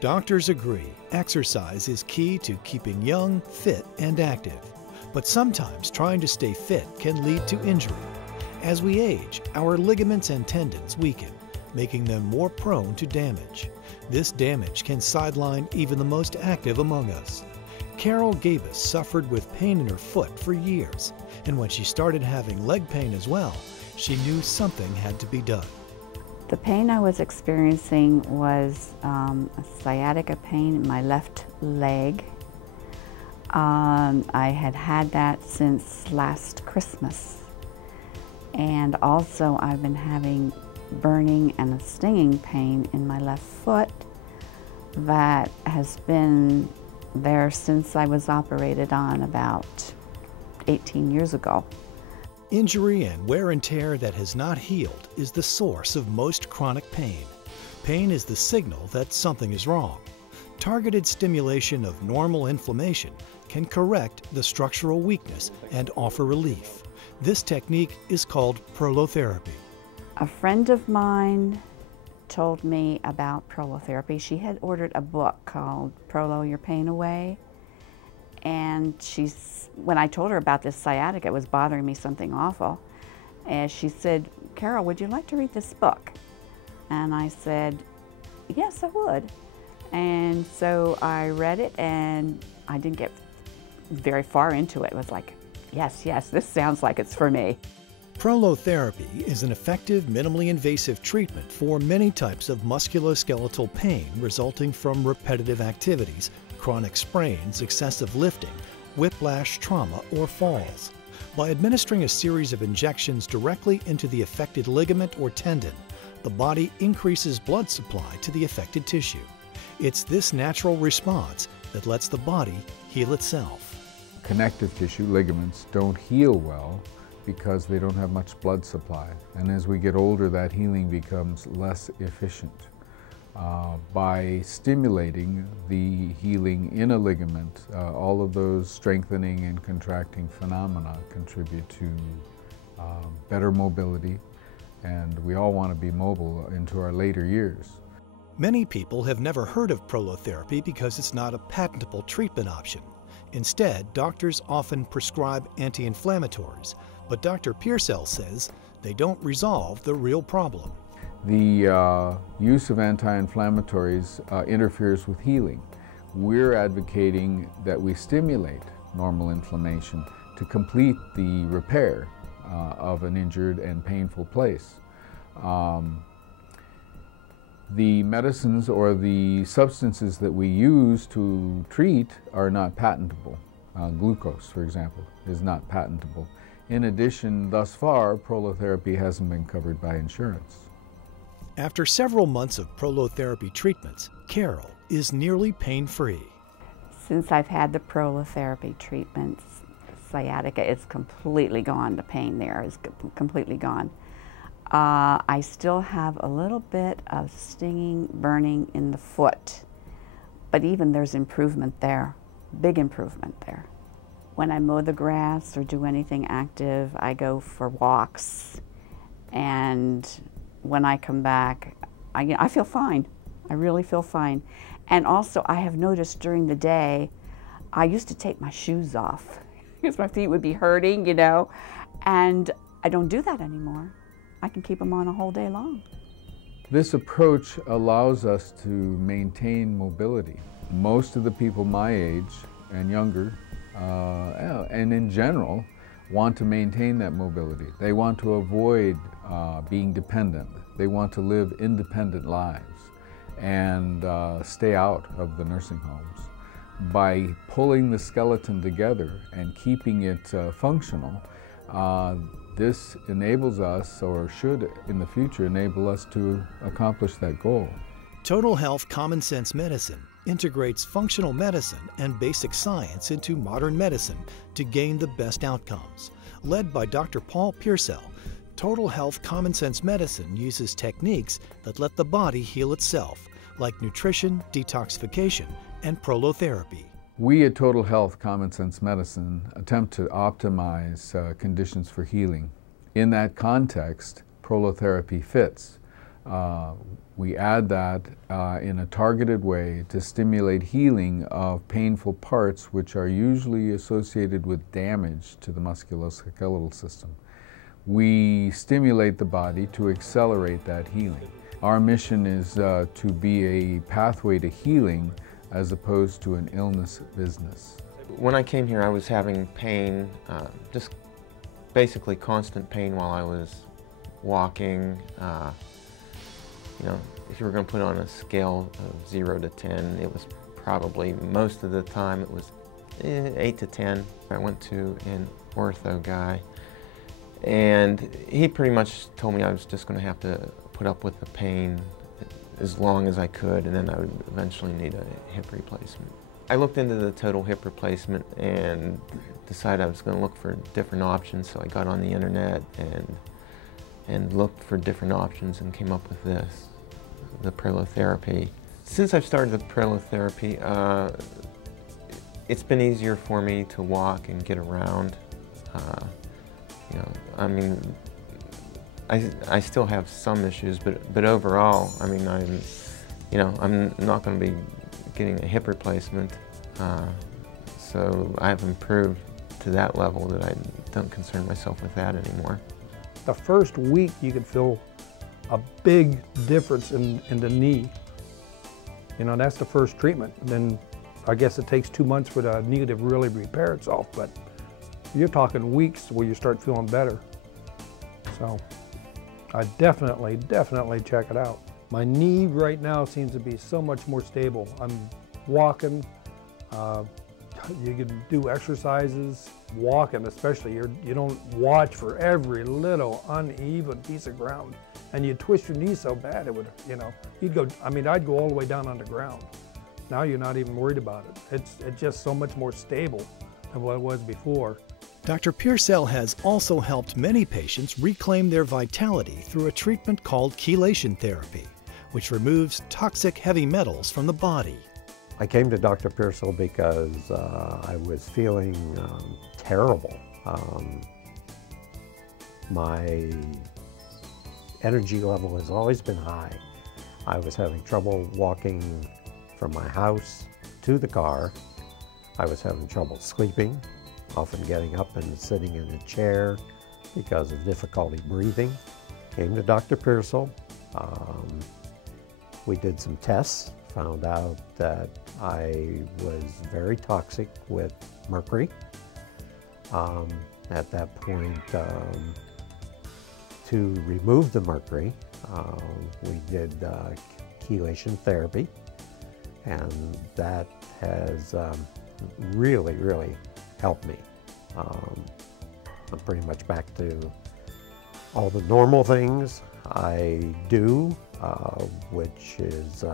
Doctors agree exercise is key to keeping young, fit, and active. But sometimes trying to stay fit can lead to injury. As we age, our ligaments and tendons weaken, making them more prone to damage. This damage can sideline even the most active among us. Carol Gabus suffered with pain in her foot for years, and when she started having leg pain as well, she knew something had to be done. The pain I was experiencing was a sciatica pain in my left leg. I had that since last Christmas. And also I've been having burning and a stinging pain in my left foot that has been there since I was operated on about 18 years ago. Injury and wear and tear that has not healed is the source of most chronic pain. Pain is the signal that something is wrong. Targeted stimulation of normal inflammation can correct the structural weakness and offer relief. This technique is called prolotherapy. A friend of mine told me about prolotherapy. She had ordered a book called Prolo Your Pain Away. And when I told her about this sciatica, it was bothering me something awful. And she said, "Carol, would you like to read this book?" And I said, "Yes, I would." And so I read it, and I didn't get very far into it. It was like, yes, this sounds like it's for me. Prolotherapy is an effective, minimally invasive treatment for many types of musculoskeletal pain resulting from repetitive activities, chronic sprains, excessive lifting, whiplash, trauma, or falls. By administering a series of injections directly into the affected ligament or tendon, the body increases blood supply to the affected tissue. It's this natural response that lets the body heal itself. Connective tissue, ligaments, don't heal well because they don't have much blood supply. And as we get older, that healing becomes less efficient. By stimulating the healing in a ligament, all of those strengthening and contracting phenomena contribute to better mobility, and we all want to be mobile into our later years. Many people have never heard of prolotherapy because it's not a patentable treatment option. Instead, doctors often prescribe anti-inflammatories, but Dr. Pearsall says they don't resolve the real problem. The use of anti-inflammatories interferes with healing. We're advocating that we stimulate normal inflammation to complete the repair of an injured and painful place. The medicines or the substances that we use to treat are not patentable. Glucose, for example, is not patentable. In addition, thus far, prolotherapy hasn't been covered by insurance. After several months of prolotherapy treatments, Carol is nearly pain-free. Since I've had the prolotherapy treatments, sciatica is completely gone. The pain there is completely gone. I still have a little bit of stinging, burning in the foot, but even there's improvement there, big improvement there. When I mow the grass or do anything active, I go for walks, and when I come back, I feel fine. I really feel fine. And also, I have noticed during the day, I used to take my shoes off because my feet would be hurting, and I don't do that anymore. I can keep them on a whole day long. This approach allows us to maintain mobility. Most of the people my age and younger, and in general, want to maintain that mobility. They want to avoid being dependent. They want to live independent lives and stay out of the nursing homes. By pulling the skeleton together and keeping it functional, this enables us, or should in the future enable us, to accomplish that goal. Total Health Common Sense Medicine integrates functional medicine and basic science into modern medicine to gain the best outcomes. Led by Dr. Paul Pearsall, Total Health Common Sense Medicine uses techniques that let the body heal itself, like nutrition, detoxification, and prolotherapy. We at Total Health Common Sense Medicine attempt to optimize conditions for healing. In that context, prolotherapy fits. We add that in a targeted way to stimulate healing of painful parts which are usually associated with damage to the musculoskeletal system. We stimulate the body to accelerate that healing. Our mission is to be a pathway to healing as opposed to an illness business. When I came here, I was having pain, just basically constant pain while I was walking. You know, if you were going to put it on a scale of 0 to 10, it was probably, most of the time, it was 8 to 10. I went to an ortho guy, and he pretty much told me I was just going to have to put up with the pain as long as I could, and then I would eventually need a hip replacement. I looked into the total hip replacement and decided I was going to look for different options, so I got on the internet and looked for different options and came up with this, the prolotherapy. Since I've started the prolotherapy, it's been easier for me to walk and get around. You know, I mean, I still have some issues, but overall, I mean, I'm not going to be getting a hip replacement, so I've improved to that level that I don't concern myself with that anymore. The first week you could feel a big difference in the knee. You know, that's the first treatment. And then I guess it takes 2 months for the knee to really repair itself, but you're talking weeks where you start feeling better. So I definitely check it out. My knee right now seems to be so much more stable. I'm walking, you can do exercises, walking especially. You don't watch for every little uneven piece of ground. And you twist your knee so bad it would, you know, I'd go all the way down on the ground. Now you're not even worried about it. It's just so much more stable than what it was before. Dr. Pearsall has also helped many patients reclaim their vitality through a treatment called chelation therapy, which removes toxic heavy metals from the body. I came to Dr. Pearsall because I was feeling terrible. My energy level has always been high. I was having trouble walking from my house to the car. I was having trouble sleeping, often getting up and sitting in a chair because of difficulty breathing. Came to Dr. Pearsall. We did some tests, found out that I was very toxic with mercury. At that point, to remove the mercury, we did chelation therapy, and that has really helped me. I'm pretty much back to all the normal things I do, which is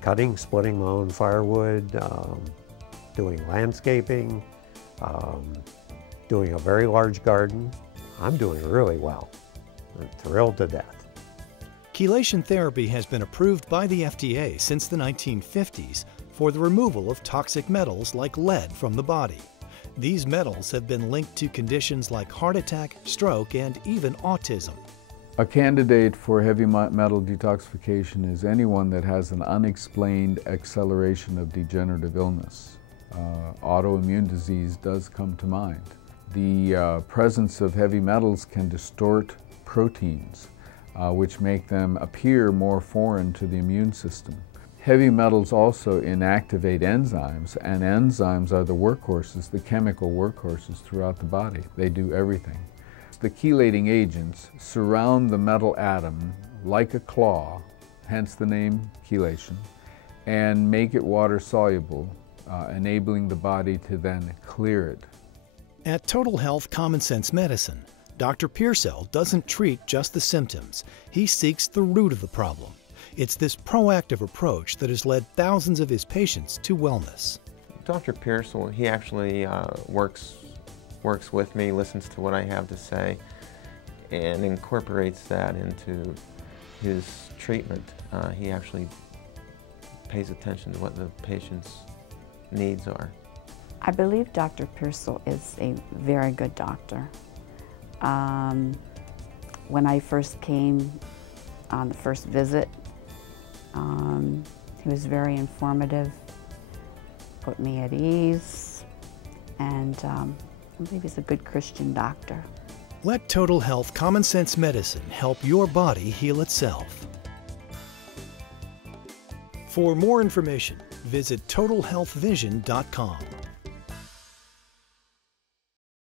cutting, splitting my own firewood, doing landscaping, doing a very large garden. I'm doing really well. I'm thrilled to death. Chelation therapy has been approved by the FDA since the 1950s for the removal of toxic metals like lead from the body. These metals have been linked to conditions like heart attack, stroke, and even autism. A candidate for heavy metal detoxification is anyone that has an unexplained acceleration of degenerative illness. Autoimmune disease does come to mind. The presence of heavy metals can distort proteins, which make them appear more foreign to the immune system. Heavy metals also inactivate enzymes, and enzymes are the workhorses, the chemical workhorses throughout the body. They do everything. The chelating agents surround the metal atom like a claw, hence the name chelation, and make it water soluble, enabling the body to then clear it. At Total Health Common Sense Medicine, Dr. Pearsall doesn't treat just the symptoms. He seeks the root of the problem. It's this proactive approach that has led thousands of his patients to wellness. Dr. Pearsall, he actually works with me, listens to what I have to say, and incorporates that into his treatment. He actually pays attention to what the patient's needs are. I believe Dr. Pearsall is a very good doctor. When I first came on the first visit. He was very informative, put me at ease, and I believe he's a good Christian doctor. Let Total Health Common Sense Medicine help your body heal itself. For more information, visit TotalHealthVision.com.